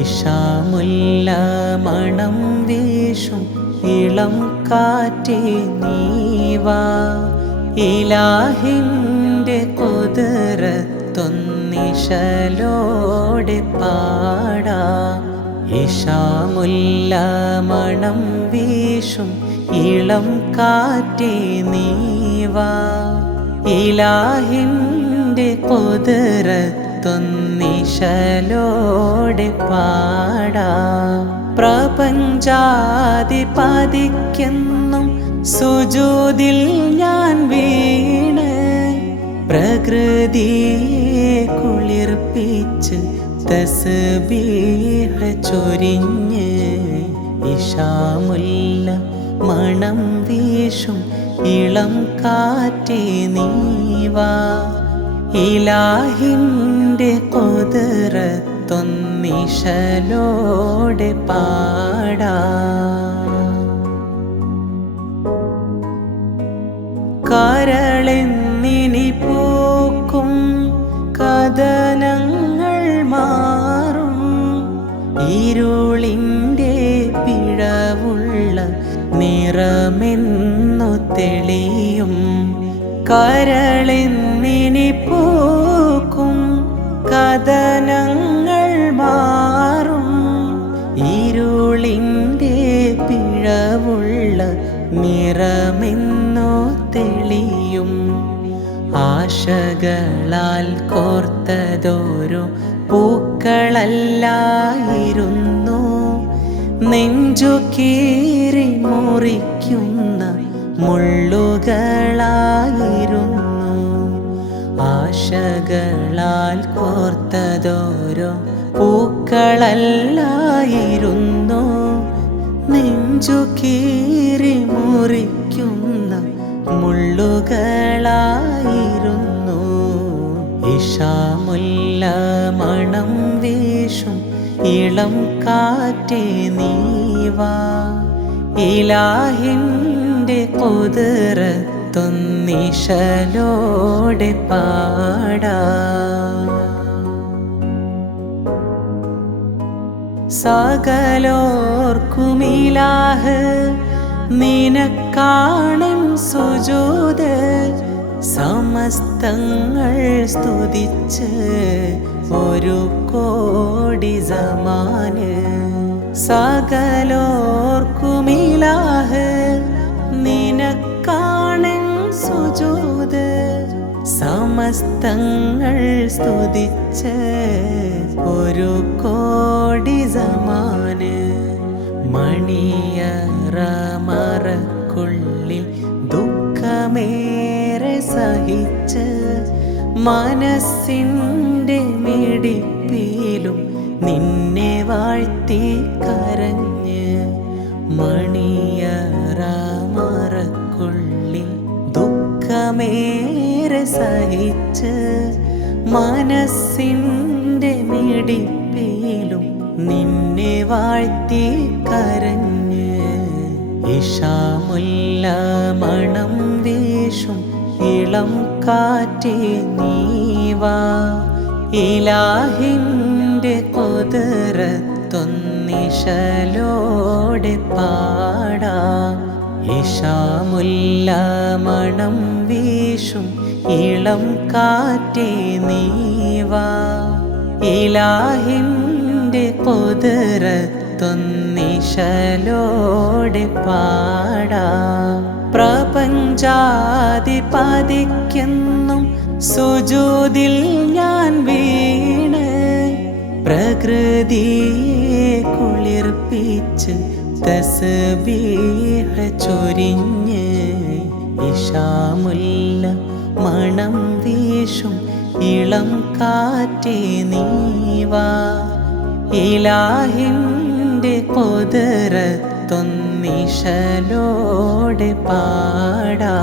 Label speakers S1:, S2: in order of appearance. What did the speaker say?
S1: ഇഷാമുല്ല മണം വീശും ഇളം കാറ്റേ നീവാ. ഇലാഹിന്റെ കുതിരത്തൊന്നിശലോടെ പാടാ. ഇഷാമുല്ല മണം വീശും ഇളം കാറ്റേ നീവാ. ഇലാഹിന്റെ കുതിരത്തൊന്നിശലോടെ പാടാ. പ്രപഞ്ചാധിപതിക്കെന്നും സുജൂതിൽ ഞാൻ വീണ്. പ്രകൃതിയെ കുളിർപ്പിച്ച് തസ്ബീഹ ചൊരിഞ്ഞ് ഇഷാമുല്ല മണം വീശും ഇളം കാറ്റേ നീവാ. ഇലാഹിന്റെ കുതിരത്തൊന്നിശലോടെ പാടാ. കരളെന്നിനി പൂക്കും കഥനങ്ങൾ മാറും. ഇരുളിന്റെ പിഴവുള്ള നിറമെന്നു തെളിയും കരളെന്നിനി പൂക്കും കഥനങ്ങൾ മാറും. ഇരുളിന്റെ പിഴവുള്ള നിറമെന്നോ തെളിയും. ആശകളാൽ കോർത്തതോരോ പൂക്കളല്ലായിരുന്നു. നെഞ്ചു കീറി മുറിക്കുന്ന മുള്ളുകളായിരുന്നു. ആശകളാൽ കോർത്തതോരോ പൂക്കളല്ലായിരുന്നു. നെഞ്ചു കീറി മുറിക്കുന്ന മുള്ളുകളായിരുന്നു. ഇഷാമുല്ല മണം വീശും ഇളം കാറ്റേ നീവാ. ഇലാഹിന്റെ കുതിരത്തൊന്നിശലോടെ പാടാ. സകലോർക്കുമിലാഹ് നിനക്കാണൻ സുജൂത്. സമസ്തങ്ങൾ സ്തുതിച്ച് ഒരു കോടി സമാന്. സകലോർക്കുമിലാഹ് സമസ്തങ്ങൾ സ്തുതിച്ച് ഒരു കോടി സമാന് മണിയറമറക്കുള്ളിൽ ദുഃഖമേറെ സഹിച്ച് മനസ്സിന്റെ മിടിപ്പിലും നിന്നെ വാഴ്ത്തി കരഞ്ഞ് മണിയറമറക്കുള്ളിൽ സഹിച്ച് മനസ്സിന്റെ മിടിപ്പിലും നിന്നെ വാഴ്ത്തി കരഞ്ഞ് ഇഷാമുല്ല മണം വീശും ഇളം കാറ്റി നീവാ ഇലാഹിന്റെ കുതിരത്തൊന്നിശലോടെ പാടാ. ഇഷാമുല്ല മണം വീശും ഇളം കാറ്റേ നീവാ ഇലാഹിന്റെ പൊതിരത്തൊന്നിശലോടെ പാടാ. പ്രപഞ്ചാധിപതിക്കെന്നും സുജൂതിൽ ഞാൻ വീണ്. പ്രകൃതിയെ കുളിർപ്പിച്ച് തസ്ബീഹ ചൊരിഞ്ഞ് ഇഷാമുല്ല മണം വീശും ഇളം കാറ്റേ നീവാ. ഇലാഹിന്റെ കുതിരത്തൊന്നിശലോടെ പാടാ.